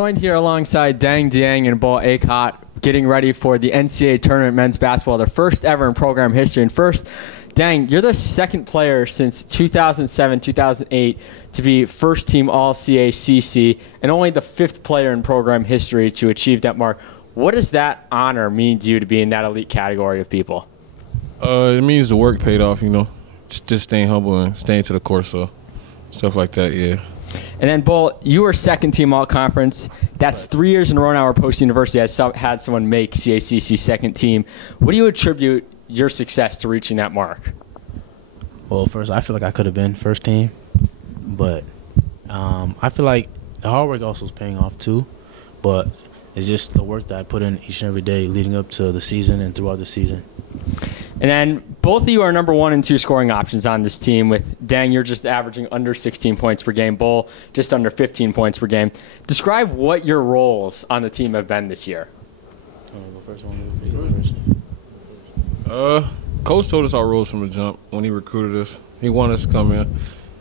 joined here alongside Dang Diang and Bo Akot, getting ready for the NCAA Tournament men's basketball, their first ever in program history. And first, Dang, you're the second player since 2007, 2008 to be first team All-CACC and only the fifth player in program history to achieve that mark. What does that honor mean to you to be in that elite category of people? It means the work paid off, just staying humble and staying to the course, so stuff like that, yeah. And then, Bull, you were second team all-conference. That's 3 years in a row now where Post University has had someone make CACC second team. What do you attribute your success to reaching that mark? Well, first, I feel like I could have been first team, but I feel like the hard work also is paying off too, but it's just the work that I put in each and every day leading up to the season and throughout the season. And then both of you are number 1 and 2 scoring options on this team. With Dang, you're just averaging under 16 points per game. Bull, just under 15 points per game. Describe what your roles on the team have been this year. Coach told us our roles from the jump when he recruited us. He wanted us to come in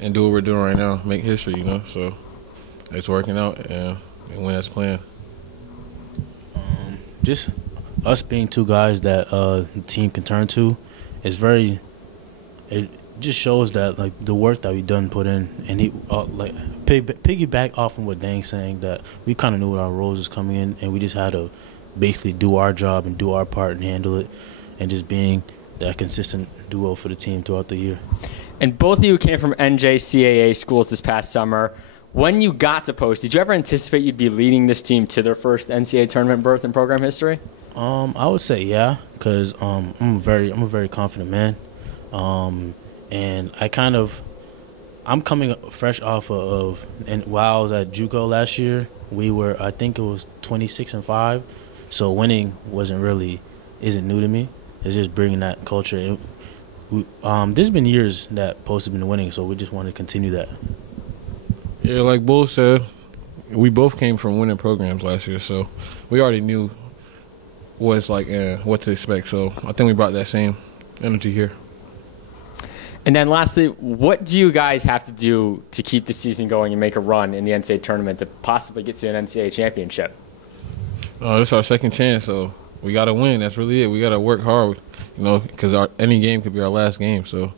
and do what we're doing right now, make history, So it's working out and win as planned. Just us being two guys that the team can turn to is it just shows that like the work that we done put in, and he piggyback off of what Dang's saying, that we kind of knew what our roles was coming in, and we just had to basically do our job and do our part and handle it, and just being that consistent duo for the team throughout the year. And both of you came from NCAA schools this past summer. When you got to Post, did you ever anticipate you'd be leading this team to their first NCAA tournament berth in program history? I would say yeah, because I'm a very confident man, and I'm coming fresh off of, and while I was at JUCO last year, we were, I think it was 26-5, so winning isn't new to me. It's just bringing that culture. There's been years that Post has been winning, so we just want to continue that. Yeah, like Bull said, we both came from winning programs last year, so we already knew what it's like and what to expect. So I think we brought that same energy here. And then lastly, what do you guys have to do to keep the season going and make a run in the NCAA tournament to possibly get to an NCAA championship? This is our second chance, so we got to win. That's really it. We got to work hard, because any game could be our last game. So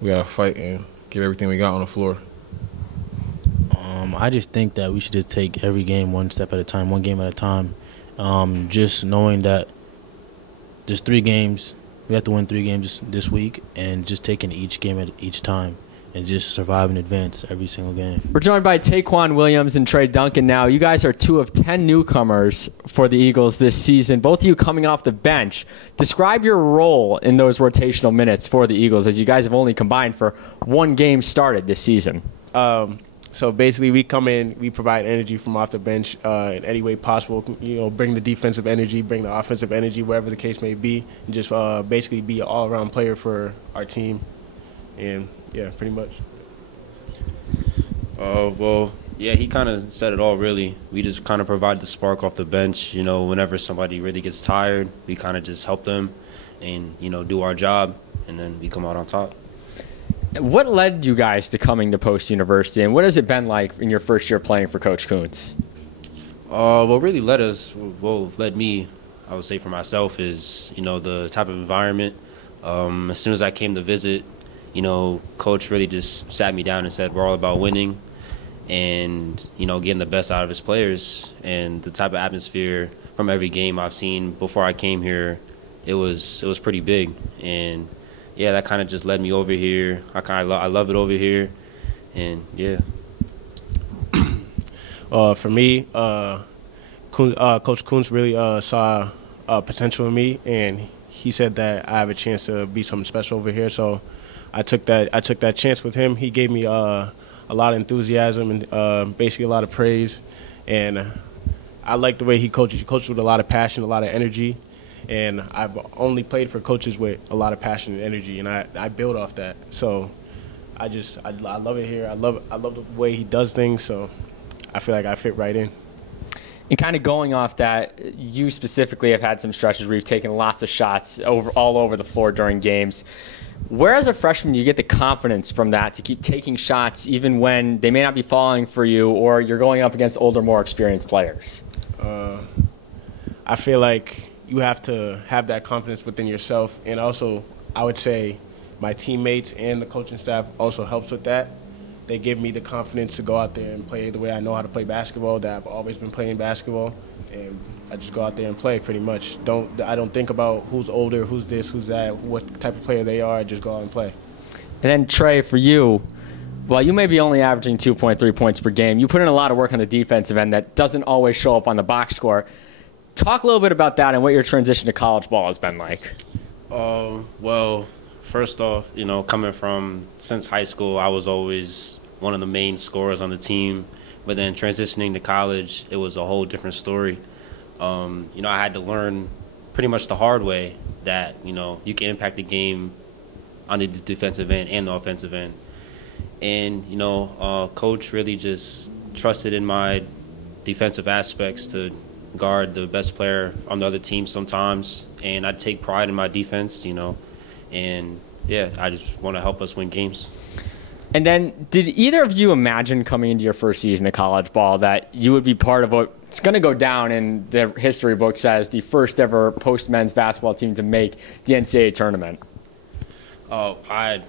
we got to fight and give everything we got on the floor. I just think that we should just take every game one step at a time, one game at a time. Just knowing that there's 3 games, we have to win 3 games this week, and just taking each game at each time and just survive and advance every single game. We're joined by Taquan Williams and Trey Duncan now. You guys are 2 of 10 newcomers for the Eagles this season, both of you coming off the bench. Describe your role in those rotational minutes for the Eagles, as you guys have only combined for 1 game started this season. So basically, we come in, we provide energy from off the bench in any way possible. Bring the defensive energy, bring the offensive energy, wherever the case may be, and just basically be an all-around player for our team. And yeah, pretty much. Well, yeah, he kind of said it all. Really, we just kind of provide the spark off the bench. Whenever somebody really gets tired, we kind of just help them, and do our job, and then we come out on top. What led you guys to coming to Post University, and what has it been like in your first year playing for Coach Kuntz? What really led me, I would say for myself, is, the type of environment. As soon as I came to visit, Coach really just sat me down and said, we're all about winning and, getting the best out of his players. And the type of atmosphere from every game I've seen before I came here, it was pretty big. And yeah, that kind of just led me over here. I love it over here, and yeah. For me, Coach Kuntz really saw potential in me, and he said that I have a chance to be something special over here. So I took that chance with him. He gave me a lot of enthusiasm and basically a lot of praise, and I like the way he coaches. He coaches with a lot of passion, a lot of energy. And I've only played for coaches with a lot of passion and energy, and I build off that. So I love it here. I love the way he does things. So I feel like I fit right in. And kind of going off that, you specifically have had some stretches where you've taken lots of shots all over the floor during games. Where as a freshman you get the confidence from that to keep taking shots even when they may not be falling for you or you're going up against older, more experienced players? I feel like you have to have that confidence within yourself. And also, I would say my teammates and the coaching staff also helps with that. They give me the confidence to go out there and play the way I know how to play basketball, that I've always been playing basketball. And I just go out there and play pretty much. I don't think about who's older, who's this, who's that, what type of player they are. I just go out and play. And then, Trey, for you, while you may be only averaging 2.3 points per game, you put in a lot of work on the defensive end that doesn't always show up on the box score. Talk a little bit about that and what your transition to college ball has been like. Well, first off, coming from since high school, I was always one of the main scorers on the team. But then transitioning to college, it was a whole different story. I had to learn pretty much the hard way that, you can impact the game on the defensive end and the offensive end. And, coach really just trusted in my defensive aspects to guard the best player on the other team sometimes. And I take pride in my defense, and, yeah, I just want to help us win games. And then, did either of you imagine coming into your first season of college ball that you would be part of what's going to go down in the history books as the first ever post-men's basketball team to make the NCAA tournament? I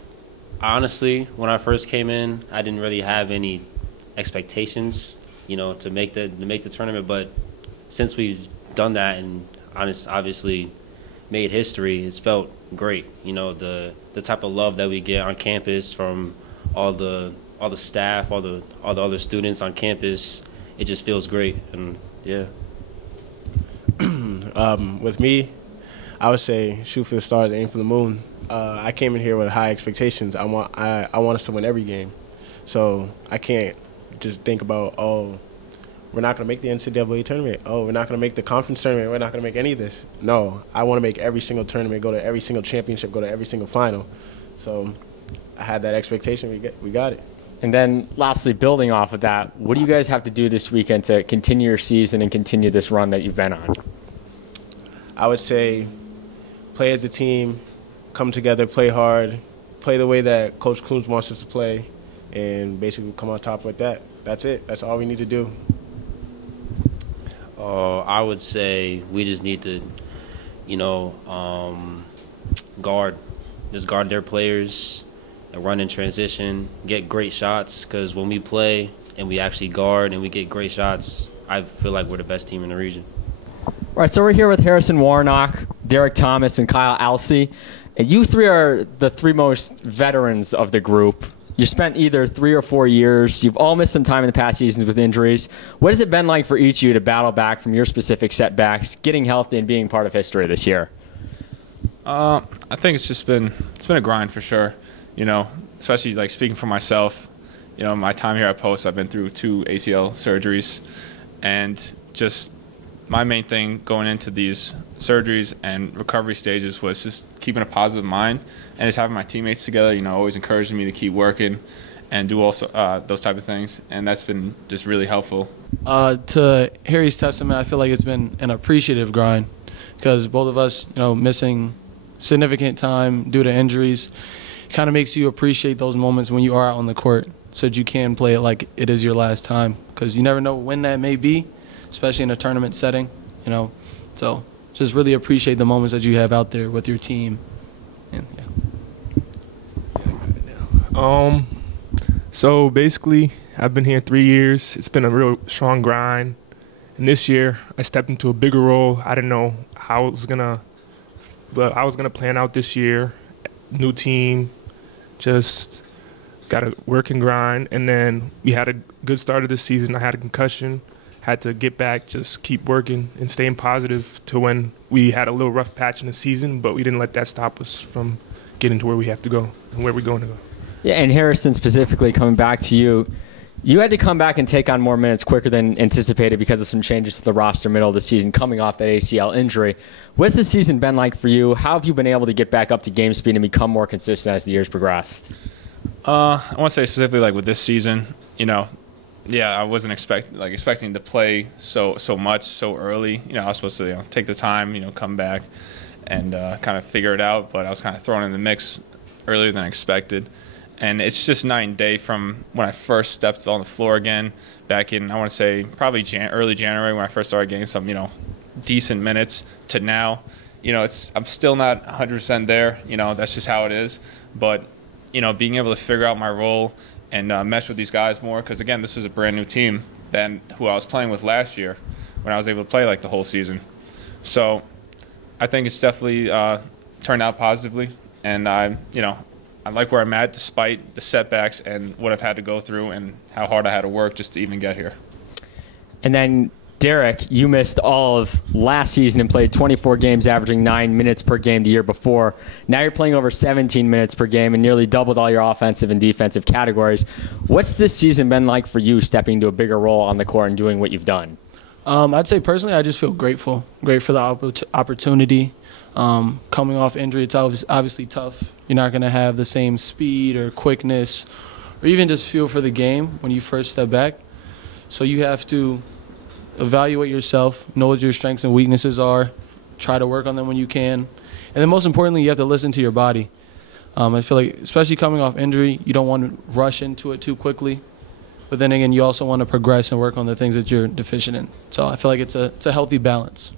honestly, when I first came in, I didn't really have any expectations, to make the tournament. But since we've done that and obviously made history, it's felt great. The type of love that we get on campus from all the staff, all the other students on campus, it just feels great. And yeah. With me, I would say shoot for the stars, aim for the moon. I came in here with high expectations. I want us to win every game, so I can't just think about, we're not going to make the NCAA tournament. We're not going to make the conference tournament. We're not going to make any of this. No, I want to make every single tournament, go to every single championship, go to every single final. So I had that expectation. We got it. And then lastly, building off of that, what do you guys have to do this weekend to continue your season and continue this run that you've been on? I would say play as a team, come together, play hard, play the way that Coach Coons wants us to play, and basically come on top with that. That's it. That's all we need to do. I would say we just need to, guard their players, and run in transition, get great shots, because when we play and we actually guard and we get great shots, I feel like we're the best team in the region. All right, so we're here with Harrison Warnock, Derek Thomas, and Kyle Alsey. And you three are the three most veterans of the group. You spent either 3 or 4 years. You've all missed some time in the past seasons with injuries. What has it been like for each of you to battle back from your specific setbacks, getting healthy and being part of history this year? I think it's been a grind for sure. Especially like speaking for myself. My time here at Post, I've been through 2 ACL surgeries, and just my main thing going into these surgeries and recovery stages was just keeping a positive mind and just having my teammates together, always encouraging me to keep working and do also those type of things. And that's been just really helpful. To Harry's testament, I feel like it's been an appreciative grind because both of us, missing significant time due to injuries kind of makes you appreciate those moments when you are out on the court so that you can play it like it is your last time, because you never know when that may be, especially in a tournament setting, So just really appreciate the moments that you have out there with your team. And, yeah. So basically, I've been here 3 years. It's been a real strong grind. And this year, I stepped into a bigger role. I didn't know how it was gonna plan out this year. New team, just got to work and grind. And then we had a good start of the season. I had a concussion. Had to get back, just keep working and staying positive to when we had a little rough patch in the season, but we didn't let that stop us from getting to where we have to go and where we're going to go. Yeah, and Harrison, specifically coming back to you, you had to come back and take on more minutes quicker than anticipated because of some changes to the roster middle of the season coming off that ACL injury. What's the season been like for you? How have you been able to get back up to game speed and become more consistent as the years progressed? I want to say specifically like with this season, I wasn't expecting to play so much so early. I was supposed to take the time, come back and kind of figure it out. But I was kind of thrown in the mix earlier than expected, and it's just night and day from when I first stepped on the floor again back in, I want to say probably early January when I first started getting some decent minutes to now. I'm still not 100% there. That's just how it is. But being able to figure out my role and mesh with these guys more, because again, this was a brand new team than who I was playing with last year when I was able to play like the whole season. So I think it's definitely turned out positively, and I like where I'm at despite the setbacks and what I've had to go through and how hard I had to work just to even get here. And then Derek, you missed all of last season and played 24 games, averaging 9 minutes per game the year before. Now you're playing over 17 minutes per game and nearly doubled all your offensive and defensive categories. What's this season been like for you, stepping into a bigger role on the court and doing what you've done? I'd say personally, I just feel grateful for the opportunity. Coming off injury, it's obviously tough. You're not going to have the same speed or quickness or even just feel for the game when you first step back. So you have to evaluate yourself, know what your strengths and weaknesses are, try to work on them when you can. And then most importantly, you have to listen to your body. I feel like, especially coming off injury, you don't want to rush into it too quickly. But then again, you also want to progress and work on the things that you're deficient in. So I feel like it's a healthy balance.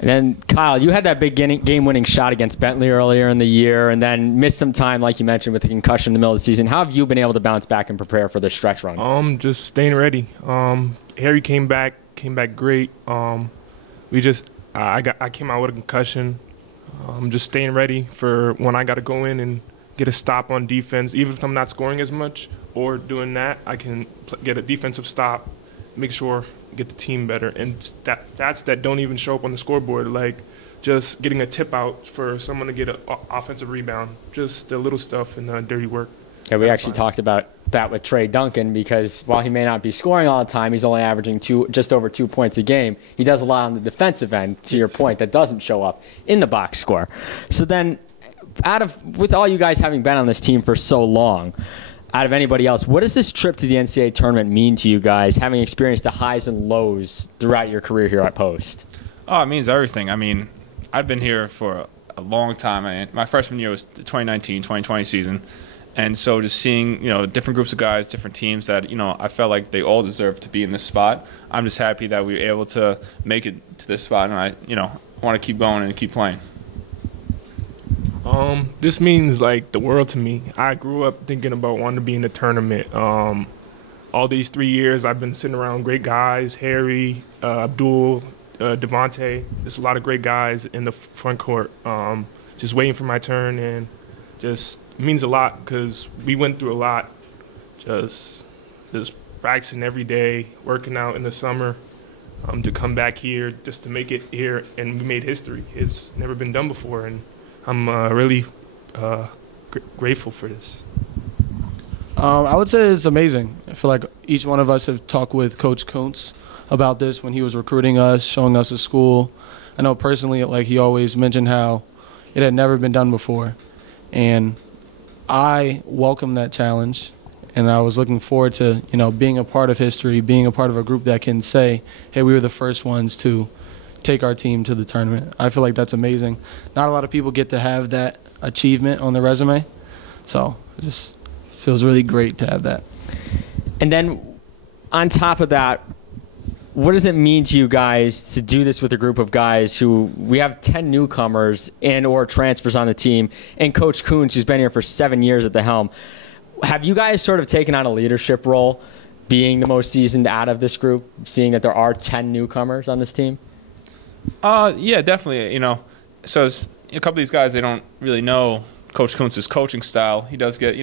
And then, Kyle, you had that big game-winning shot against Bentley earlier in the year and then missed some time, like you mentioned, with the concussion in the middle of the season. How have you been able to bounce back and prepare for this stretch run? Just staying ready. Harry came back great. I came out with a concussion. Just staying ready for when I got to go in and get a stop on defense. Even if I'm not scoring as much or doing that, I can get a defensive stop, make sure get the team better. And stats that don't even show up on the scoreboard, like just getting a tip out for someone to get an offensive rebound, just the little stuff and the dirty work. Yeah, we actually talked about that with Trey Duncan, because while he may not be scoring all the time, he's only averaging just over 2 points a game. He does a lot on the defensive end, to your point, that doesn't show up in the box score. So then, with all you guys having been on this team for so long, out of anybody else, what does this trip to the NCAA tournament mean to you guys, having experienced the highs and lows throughout your career here at Post? Oh, it means everything. I mean, I've been here for a long time. My freshman year was the 2019-2020 season. And so just seeing, different groups of guys, different teams that, I felt like they all deserve to be in this spot. I'm just happy that we were able to make it to this spot, and I want to keep going and keep playing. This means like the world to me. I grew up thinking about wanting to be in the tournament. All these 3 years I've been sitting around great guys, Harry, Abdul, Devontae. There's a lot of great guys in the front court, just waiting for my turn, and just it means a lot because we went through a lot, just practicing every day, working out in the summer, to come back here just to make it here, and we made history. It's never been done before, and I'm really grateful for this. I would say it's amazing. I feel like each one of us have talked with Coach Kuntz about this when he was recruiting us, showing us the school. I know personally, like he always mentioned how it had never been done before. And I welcome that challenge, and I was looking forward to, being a part of history, being a part of a group that can say, hey, we were the first ones to take our team to the tournament. I feel like that's amazing. Not a lot of people get to have that achievement on their resume, so it just feels really great to have that. And then on top of that, what does it mean to you guys to do this with a group of guys who we have 10 newcomers and or transfers on the team, and Coach Kuntz, who's been here for 7 years at the helm? Have you guys sort of taken on a leadership role, being the most seasoned out of this group, seeing that there are 10 newcomers on this team? Yeah, definitely. So a couple of these guys, they don't really know Coach Kuntz's coaching style. He does get,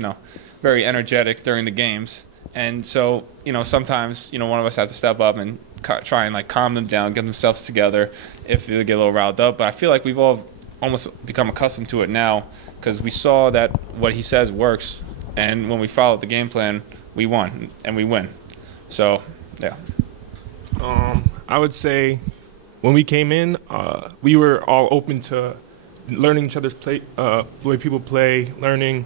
very energetic during the games. And so, sometimes, one of us has to step up and try and calm them down, get themselves together if they get a little riled up. But I feel like we've all almost become accustomed to it now because we saw that what he says works. And when we followed the game plan, we won and we win. So, yeah. I would say when we came in, we were all open to learning each other's play, the way people play, learning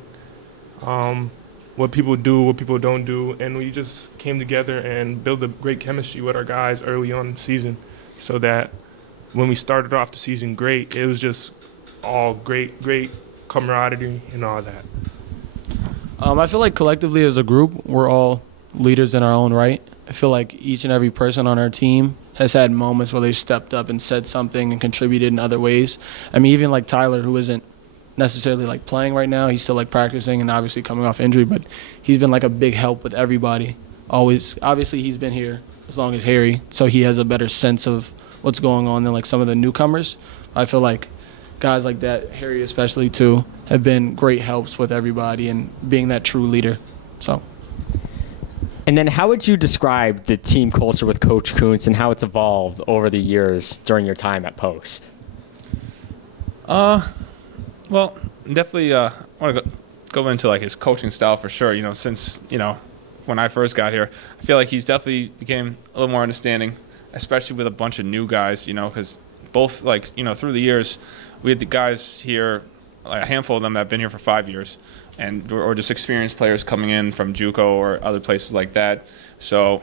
what people do, what people don't do, and we just came together and built a great chemistry with our guys early on in the season, so that when we started off the season great, it was just all great camaraderie and all that. I feel like collectively as a group, we're all leaders in our own right. I feel like each and every person on our team has had moments where they stepped up and said something and contributed in other ways. I mean, even like Tyler, who isn't necessarily like playing right now, he's still like practicing and obviously coming off injury, but he's been like a big help with everybody. Always, obviously he's been here as long as Harry, so he has a better sense of what's going on than like some of the newcomers. I feel like guys like that, Harry especially too, have been great helps with everybody and being that true leader. So. And then how would you describe the team culture with Coach Kuntz and how it's evolved over the years during your time at Post? Well, definitely I want to go into like his coaching style for sure. You know, since, you know, when I first got here, I feel like he's definitely became a little more understanding, especially with a bunch of new guys, you know, because both, like, you know, through the years, we had the guys here, like a handful of them that have been here for 5 years, and or just experienced players coming in from JUCO or other places like that. So,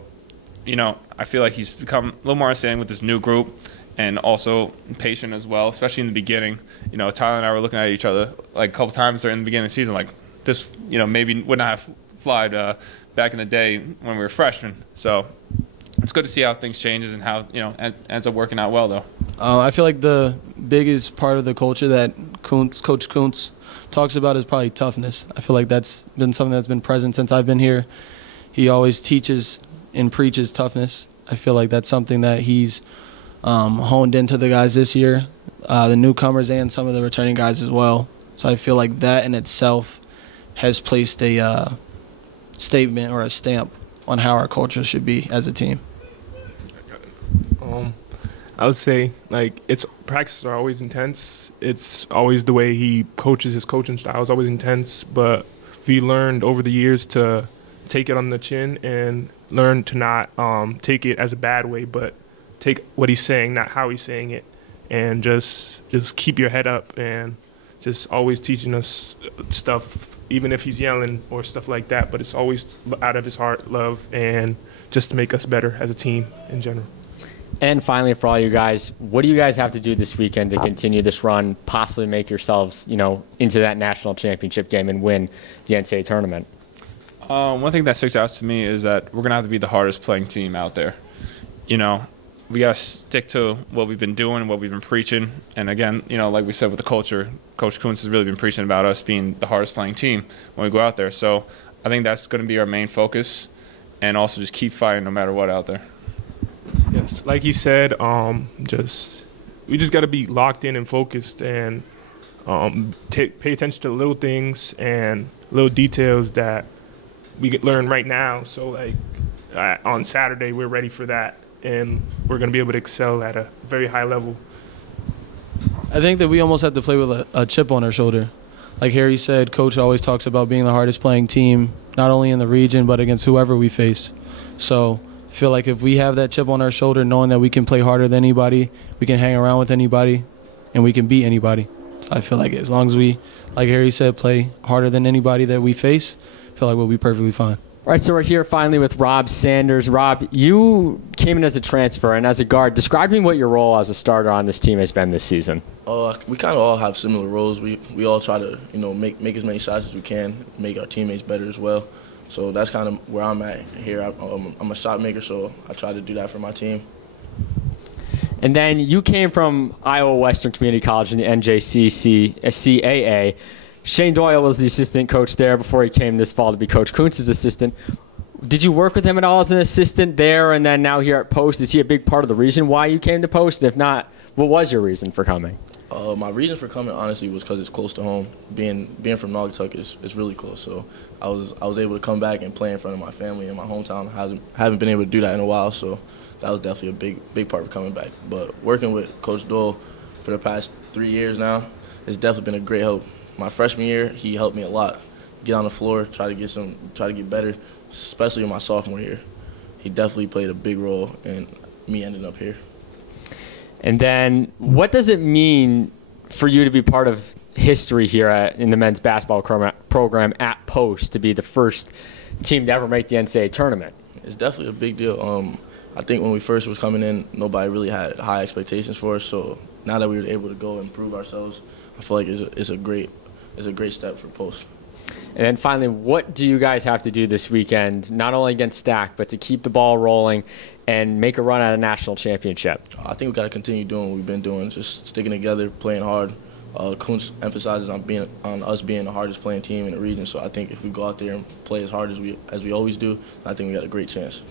you know, I feel like he's become a little more understanding with this new group, and also patient as well, especially in the beginning. You know, Tyler and I were looking at each other like a couple times during the beginning of the season, like this, you know, maybe would not have flied back in the day when we were freshmen. So it's good to see how things changes and how, you know, ends up working out well, though. I feel like the biggest part of the culture that Coach Kuntz talks about is probably toughness. I feel like that's been something that's been present since I've been here. He always teaches and preaches toughness. I feel like that's something that he's honed into the guys this year, the newcomers and some of the returning guys as well. So I feel like that in itself has placed a statement or a stamp on how our culture should be as a team. I would say, like, practices are always intense. It's always the way he coaches, his coaching style is always intense, but we learned over the years to take it on the chin and learn to not take it as a bad way, but take what he's saying, not how he's saying it, and just keep your head up and just always teaching us stuff, even if he's yelling or stuff like that, but it's always out of his heart, love, and just to make us better as a team in general. And finally, for all you guys, what do you guys have to do this weekend to continue this run, possibly make yourselves, you know, into that national championship game and win the NCAA tournament? One thing that sticks out to me is that we're going to have to be the hardest playing team out there. You know, we got to stick to what we've been doing and what we've been preaching. And again, you know, like we said with the culture, Coach Kuntz has really been preaching about us being the hardest playing team when we go out there. So I think that's going to be our main focus, and also just keep fighting no matter what out there. Yes, like he said, we just got to be locked in and focused, and pay attention to the little things and little details that we could learn right now. So, like, on Saturday, we're ready for that, and we're going to be able to excel at a very high level. I think that we almost have to play with a chip on our shoulder. Like Harry said, Coach always talks about being the hardest playing team, not only in the region, but against whoever we face. So I feel like if we have that chip on our shoulder, knowing that we can play harder than anybody, we can hang around with anybody, and we can beat anybody. So I feel like as long as we, like Harry said, play harder than anybody that we face, I feel like we'll be perfectly fine. All right, so we're here finally with Rob Sanders. Rob, you came in as a transfer and as a guard. Describe to me what your role as a starter on this team has been this season. We kind of all have similar roles. We all try to, you know, make as many shots as we can, make our teammates better as well. So that's kind of where I'm at here. I'm a shot maker, so I try to do that for my team. And then you came from Iowa Western Community College in the NJCAA. Shane Doyle was the assistant coach there before he came this fall to be Coach Kuntz's assistant. Did you work with him at all as an assistant there and then now here at Post? Is he a big part of the reason why you came to Post? If not, what was your reason for coming? My reason for coming, honestly, was because it's close to home. Being from Naugatuck is really close. So I was able to come back and play in front of my family in my hometown. Haven't been able to do that in a while, so that was definitely a big part of coming back. But working with Coach Doyle for the past 3 years now, it's definitely been a great help. My freshman year, he helped me a lot. Get on the floor, try to get better, especially in my sophomore year. He definitely played a big role in me ending up here. And then what does it mean for you to be part of history here in the men's basketball program at Post to be the first team to ever make the NCAA tournament. It's definitely a big deal. I think when we first was coming in, nobody really had high expectations for us. So now that we were able to go and prove ourselves, I feel like it's a great step for Post. And then finally, what do you guys have to do this weekend, not only against Stack, but to keep the ball rolling and make a run at a national championship? I think we got to continue doing what we've been doing, just sticking together, playing hard. Kuntz emphasizes on us being the hardest playing team in the region. So I think if we go out there and play as hard as we always do, I think we got a great chance.